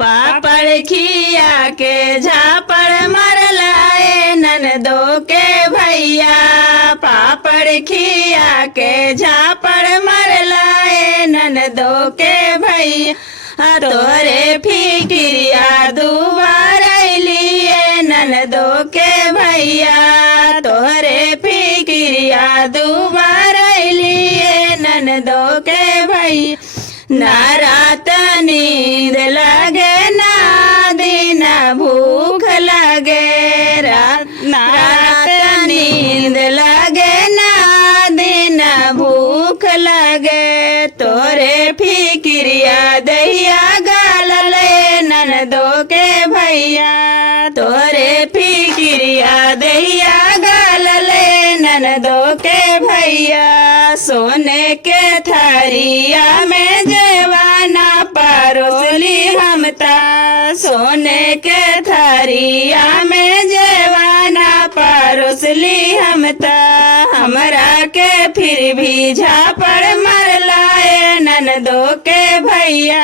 पापड़ खिया के झापड़ मरलाए ननदो के भैया। पापड़ खिया के झापड़ मरलाए ननदो के भैया। तोरे फिक्रिया दुबार लिए ननदो के भैया। तोरे फिक्रिया दुबार लिए ननदो के भैया। ना रात नींद लगे ना दिन भूख लगे। ना रात नींद लगे ना दिन भूख लगे। तोरे फिक्रिया दैया गाल ले ननदो के भैया। तोरे फिक्रिया दैया गाल ले ननदो के भैया। सोने के थारिया में जेवाना परोसली हमता। सोने के थारिया में जेवाना परोसली हमता। हमरा के फिर भी झापड़ मरलाए ननदो के भैया।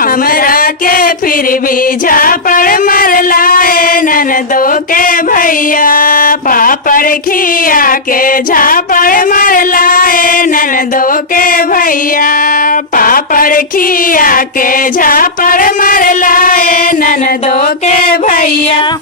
हमरा के फिर भी झापड़ मरलाए ननदो के भैया। पापड़ खिया के झापड़ मरलाए ननदो के भैया। पापड़ खिया के झापड़ मरलाए ननदो के भैया।